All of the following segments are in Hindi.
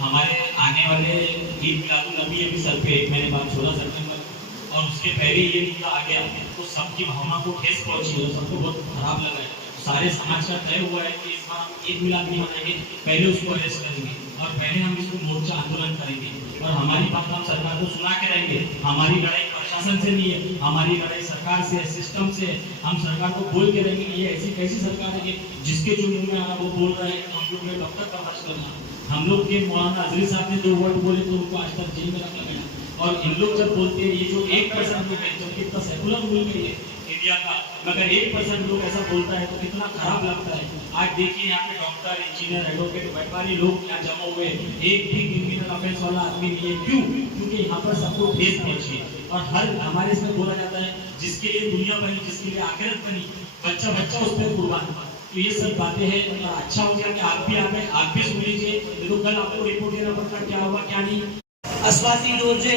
हमारे आने वाले ईद मिलादुन्नबी अभी सर पे 1 महीने बाद 16 सितंबर, और उसके पहले ये मुद्दा आ गया तो सबकी भावना को ठेस पहुंची है, सबको बहुत खराब लगा है। सारे समाज का तय हुआ है कि इस बार हम ईद मिलाद नहीं मनाएंगे, पहले उसको अरेस्ट करेंगे और पहले हम इसको मोर्चा आंदोलन करेंगे और हमारी बात हम सरकार को सुना के रहेंगे। हमारी लड़ाई प्रशासन से नहीं है, हमारी लड़ाई सरकार से, सिस्टम से। हम सरकार को बोल के रहेंगे कि ये ऐसी कैसी सरकार है कि जिसके जो मुंह में आ रहा वो बोल रहा है हम लोग में कब तक बर्दाश्त करना। हम लोग के मौलाना अजरी साहब ने 2 वर्ड बोले तो उनको आज तक जेल में रखा गया, और इन लोग जब बोलते हैं ये जो 1% लोग है, जबकि इतना सेकुलर मुल्क है ये इंडिया का, मगर 1% लोग ऐसा बोलता है तो कितना खराब लगता है। आज देखिए यहाँ पे डॉक्टर, इंजीनियर, एडवोकेट, व्यापारी लोग यहाँ जमा हुए, एक भी क्रिमिनल ऑफेंस वाला आदमी नहीं है। क्यों? क्योंकि यहाँ पर सबको ठेस पहुंची है। और हर हमारे इसमें बोला जाता है जिसके लिए दुनिया बनी, जिसके लिए आखिरत बनी, बच्चा बच्चा उस पर कुर्बान हुआ। तो ये सब बातें हैं। अच्छा हो गया कि आप भी आ गए, आप भी सुन लीजिए, देखो कल आपको रिपोर्ट देना पड़ता क्या हुआ क्या नहीं। अस्वासी रोजे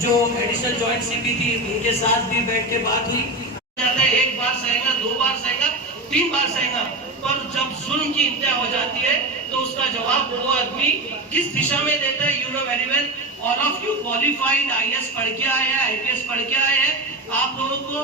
जो एडिशनल जॉइंट सीपी थी उनके साथ भी बैठ के बात हुई। एक बार सहेगा, 2 बार सहेगा, 3 बार सहेगा, पर जब जुल्म की इंतहा हो जाती है तो उसका जवाब वो आदमी किस दिशा में देता है। You know very well, all of you qualified IAS पढ़ के आए हैं, IPS पढ़ के आए हैं, आप लोगों को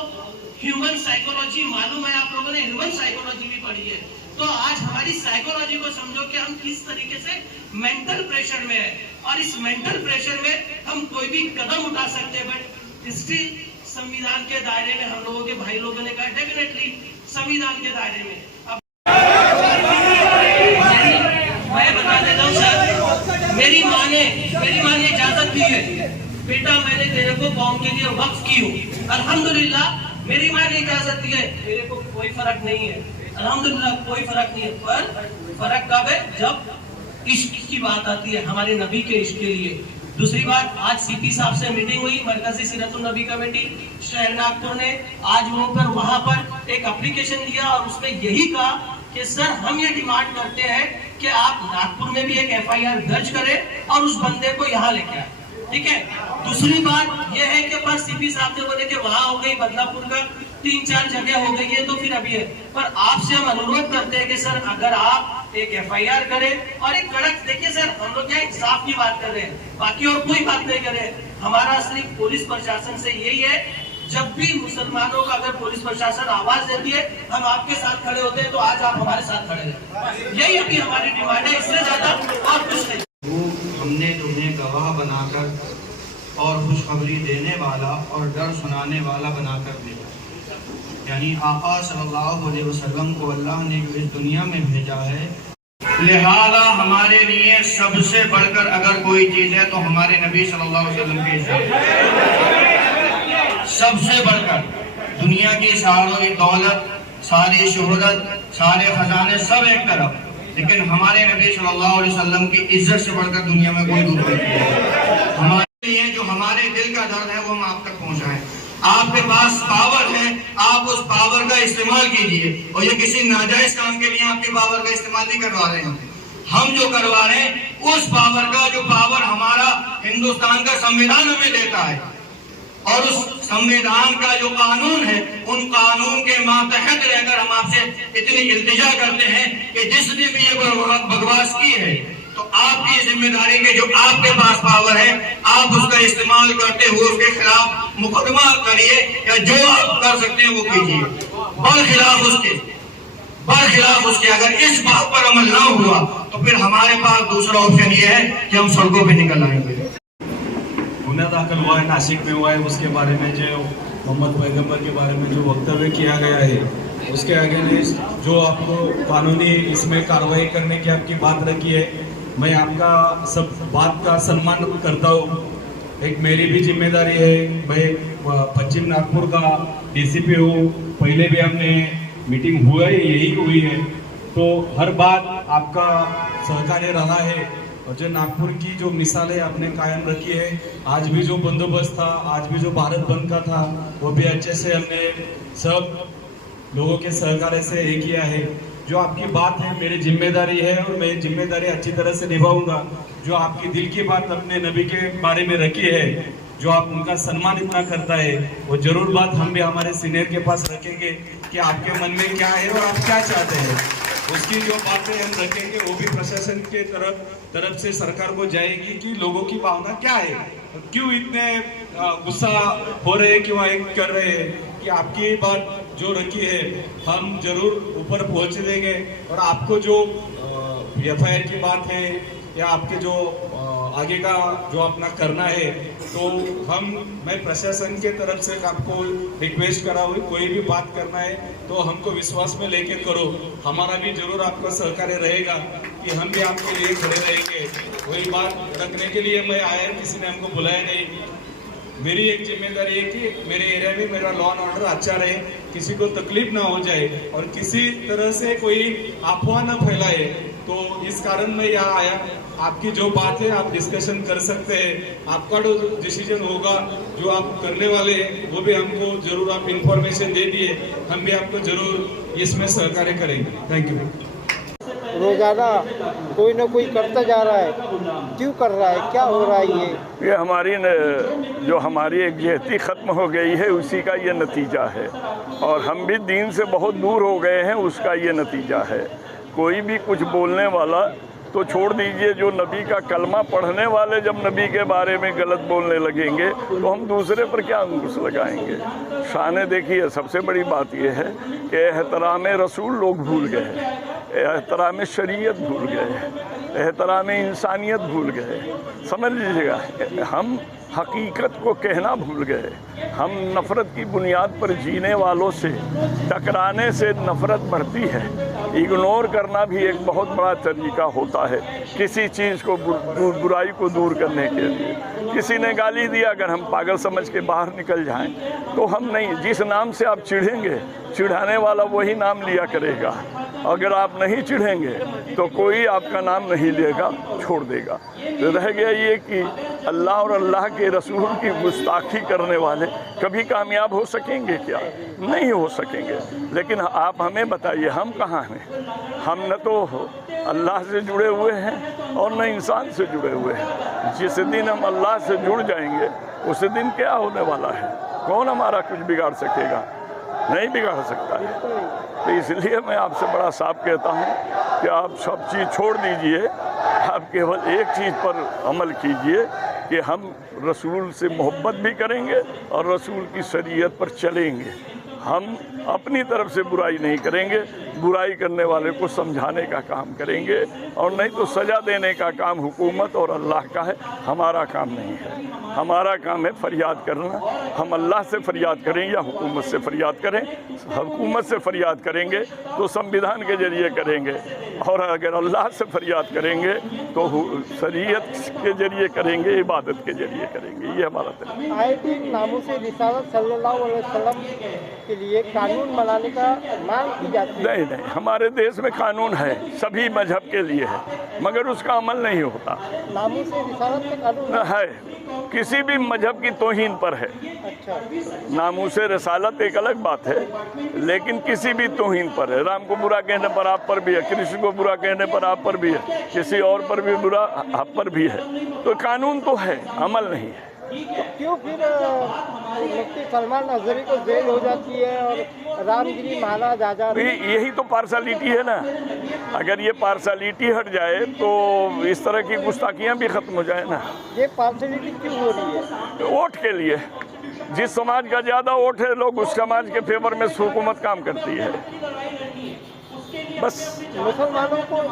ह्यूमन साइकोलॉजी मालूम है, आप लोगों ने ह्यूमन साइकोलॉजी भी पढ़ी है। तो आज हमारी साइकोलॉजी को समझो कि हम किस तरीके से मेंटल प्रेशर में है, और इस मेंटल प्रेशर में हम कोई भी कदम उठा सकते हैं, बट स्टिल संविधान के दायरे में। हम लोगों के भाई लोगों ने कहा डेफिनेटली संविधान के दायरे में। अब मैं बता देता हूँ सर, मेरी माँ ने इजाजत दी है, बेटा मैंने तेरे को कौम के लिए वक्फ की हूँ। अल्हम्दुलिल्लाह मेरी माँ ने इजाजत दी है, मेरे को कोई फर्क नहीं है, अल्हम्दुलिल्लाह कोई फर्क नहीं है। पर फर्क कब है? जब इश्क की बात आती है, हमारे नबी के इश्क के लिए। दूसरी बात, आज सीपी साहब से मीटिंग हुई, मरकजी सीरतुन नबी कमेटी शहर नागपुर ने, आज वहाँ पर एक एप्लीकेशन दिया और उसमें यही कहा कि सर हम ये डिमांड करते हैं कि आप नागपुर में भी एक FIR दर्ज करें और उस बंदे को यहाँ लेके आए। ठीक है। दूसरी बात यह है कि बस सीपी साहब ने बोले कि वहाँ हो गई, बदलापुर का 3-4 जगह हो गई है तो फिर अभी है। पर आपसे हम अनुरोध करते हैं कि सर अगर आप एक FIR करें और एक कड़क, देखिए सर हम लोग यहाँ इंसाफ की बात कर रहे हैं, बाकी और कोई बात नहीं कर रहे हैं। हमारा सिर्फ पुलिस प्रशासन से यही है, जब भी मुसलमानों का अगर पुलिस प्रशासन आवाज देती है हम आपके साथ खड़े होते हैं, तो आज आप हमारे साथ खड़े हैं। यही अभी हमारी डिमांड है, इससे ज्यादा और कुछ नहीं। हमने तुम्हें गवाह बनाकर और खुशखबरी देने वाला और डर सुनाने वाला बनाकर भेजा। यानी आका सल्लल्लाहु अलैहि वसल्लम को अल्लाह ने इस दुनिया में भेजा है, लिहाजा हमारे लिए सबसे बढ़कर अगर कोई चीज है तो हमारे नबी सल्लल्लाहु अलैहि वसल्लम के हिसाब सबसे बढ़कर। दुनिया की सारी दौलत, सारी शोहरत, सारे खजाने सब एक तरफ, लेकिन हमारे नबी सल्लल्लाहु अलैहि वसल्लम की इज्जत से बढ़कर दुनिया में कोई दूर नहीं है। हमारे लिए जो हमारे दिल का दर्द है वो हम आप तक पहुंचाएं। आपके पास पावर है, आप उस पावर का इस्तेमाल कीजिए, और ये किसी नाजायज काम के लिए आपकी पावर का इस्तेमाल नहीं करवा रहे हैं। हम जो करवा रहे हैं उस पावर का, जो पावर हमारा हिंदुस्तान का संविधान हमें देता है, और उस संविधान का जो कानून है, उन कानून के मातहत रहकर हम आपसे इतनी इल्तिजा करते हैं कि जिसने भी ये बकवास की है तो आपकी जिम्मेदारी के जो आपके पास पावर है आप उसका इस्तेमाल करते हुए उसके खिलाफ मुकदमा करिए, या जो आप कर सकते हैं वो कीजिए, बरखिलाफ उसके। अगर इस बात पर अमल ना हुआ तो फिर हमारे पास दूसरा ऑप्शन ये है कि हम सड़कों पे निकल आएंगे। गुना दाखिल हुआ है, नासिक में हुआ है, उसके बारे में जो मोहम्मद पैगंबर के बारे में जो वक्तव्य किया गया है उसके अगेंस्ट जो आपको कानूनी इसमें कार्रवाई करने की आपकी बात रखी है, मैं आपका सब बात का सम्मान करता हूँ। एक मेरी भी जिम्मेदारी है, मैं पश्चिम नागपुर का DCP हूँ, पहले भी हमने मीटिंग हुआ है, यही हुई है, तो हर बात आपका सहकार्य रहा है। और जो नागपुर की जो मिसालें आपने कायम रखी है, आज भी जो बंदोबस्त था, आज भी जो भारत बंद का था, वो भी अच्छे से हमने सब लोगों के सहकार्य से ये किया है। जो आपकी बात है मेरी जिम्मेदारी है और मैं जिम्मेदारी अच्छी तरह से निभाऊंगा। जो आपकी दिल की बात अपने नबी के बारे में रखी है, जो आप उनका सम्मान इतना करता है, वो जरूर बात हम भी हमारे सीनियर के पास रखेंगे कि आपके मन में क्या है और आप क्या चाहते हैं। उसकी जो बातें हम रखेंगे वो भी प्रशासन के तरफ से सरकार को जाएगी कि लोगों की भावना क्या है, क्यों इतने गुस्सा हो रहे हैं, क्यों एक कर रहे हैं, कि आपकी बात जो रखी है हम जरूर ऊपर पहुंच देंगे। और आपको जो FIR की बात है या आपके जो आगे का जो अपना करना है, तो मैं प्रशासन के तरफ से आपको रिक्वेस्ट करा हुई, कोई भी बात करना है तो हमको विश्वास में लेके करो, हमारा भी जरूर आपका सहकार्य रहेगा कि हम भी आपके लिए खड़े रहेंगे। वही बात रखने के लिए मैं आया, किसी ने हमको बुलाया नहीं। मेरी एक जिम्मेदारी है कि मेरे एरिया में मेरा लॉ एंड ऑर्डर अच्छा रहे, किसी को तकलीफ ना हो जाए और किसी तरह से कोई अफवाह ना फैलाए। तो इस कारण मैं यहाँ आया। आपकी जो बात है आप डिस्कशन कर सकते हैं, आपका जो डिसीजन होगा जो आप करने वाले हैं वो भी हमको जरूर आप इंफॉर्मेशन दे दिए, हम भी आपको जरूर इसमें सहकार्य करेंगे। Thank you. रोजाना कोई ना कोई करता जा रहा है, क्यों कर रहा है, क्या हो रहा है? ये जो हमारी एकजहती ख़त्म हो गई है उसी का ये नतीजा है, और हम भी दीन से बहुत दूर हो गए हैं उसका ये नतीजा है। कोई भी कुछ बोलने वाला तो छोड़ दीजिए, जो नबी का कलमा पढ़ने वाले जब नबी के बारे में गलत बोलने लगेंगे तो हम दूसरे पर क्या अंकुश लगाएंगे। शान देखिए, सबसे बड़ी बात यह है कि एहतराम रसूल लोग भूल गए, एहतराम शरीयत भूल गए, एहतराम इंसानियत भूल गए। समझ लीजिएगा, हम हकीकत को कहना भूल गए। हम नफ़रत की बुनियाद पर जीने वालों से टकराने से नफ़रत बढ़ती है। इग्नोर करना भी एक बहुत बड़ा तरीका होता है किसी चीज़ को, बुराई को दूर करने के लिए। किसी ने गाली दिया, अगर हम पागल समझ के बाहर निकल जाएं तो हम नहीं, जिस नाम से आप चिढ़ेंगे चिढ़ाने वाला वही नाम लिया करेगा। अगर आप नहीं चिढ़ेंगे तो कोई आपका नाम नहीं लेगा, छोड़ देगा। तो रह गया ये कि अल्लाह और अल्लाह के रसूल की गुस्ताखी करने वाले कभी कामयाब हो सकेंगे क्या? नहीं हो सकेंगे। लेकिन आप हमें बताइए, हम कहाँ हैं? हम न तो अल्लाह से जुड़े हुए हैं और न इंसान से जुड़े हुए हैं। जिस दिन हम अल्लाह से जुड़ जाएंगे उस दिन क्या होने वाला है? कौन हमारा कुछ बिगाड़ सकेगा? नहीं बिगाड़ सकता है। तो इसलिए मैं आपसे बड़ा साफ कहता हूँ कि आप सब चीज़ छोड़ दीजिए, आप केवल एक चीज़ पर अमल कीजिए कि हम रसूल से मोहब्बत भी करेंगे और रसूल की शरीयत पर चलेंगे। हम अपनी तरफ से बुराई नहीं करेंगे, बुराई करने वाले को समझाने का काम करेंगे, और नहीं तो सज़ा देने का काम हुकूमत और अल्लाह का है, हमारा काम नहीं है। हमारा काम है फरियाद करना। हम अल्लाह से फरियाद करें या हुकूमत से फरियाद करें। हुकूमत से फरियाद करेंगे तो संविधान के ज़रिए करेंगे, और अगर अल्लाह से फरियाद करेंगे तो शरीयत के ज़रिए करेंगे, इबादत के ज़रिए करेंगे। ये हमारा तरीका। आए दिन नामूस रिसालत सल्लल्लाहु अलैहि वसल्लम के लिए कानून बनाने का मांग की जाती है। नहीं, हमारे देश में कानून है, सभी मजहब के लिए है, मगर उसका अमल नहीं होता। नामूस रिसालत में कानून है, किसी भी मजहब की तौहीन पर है। अच्छा, नामूस रसालत एक अलग बात है, लेकिन किसी भी तौहीन पर है। राम को बुरा कहने पर आप पर भी है, कृष्ण को बुरा कहने पर आप पर भी है, किसी और पर भी बुरा आप पर भी है। तो कानून तो है, अमल नहीं है। तो क्यों फिर मुफ्ती सलमान अजहरी को जेल हो जाती है और रामगिरी महाराज आजाद? यही तो पार्शलिटी है ना। अगर ये पार्शलिटी हट जाए तो इस तरह की गुस्ताखियाँ भी ख़त्म हो जाए ना। ये पार्शलिटी क्यों हो रही है? वोट के लिए। जिस समाज का ज़्यादा वोट है, लोग उस समाज के फेवर में हुकूमत काम करती है। बस मुसलमानों को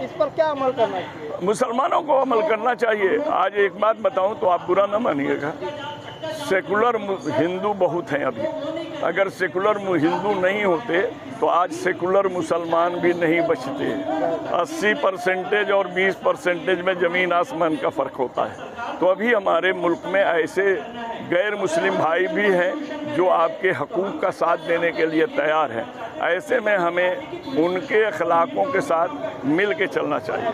इस पर क्या अमल करना चाहिए? मुसलमानों को अमल करना चाहिए। आज एक बात बताऊं तो आप बुरा न मानिएगा, सेकुलर हिंदू बहुत हैं अभी। अगर सेकुलर हिंदू नहीं होते तो आज सेकुलर मुसलमान भी नहीं बचते। 80% और 20% में ज़मीन आसमान का फ़र्क होता है। तो अभी हमारे मुल्क में ऐसे गैर मुस्लिम भाई भी हैं जो आपके हकूक़ का साथ देने के लिए तैयार हैं। ऐसे में हमें उनके अखलाकों के साथ मिल के चलना चाहिए।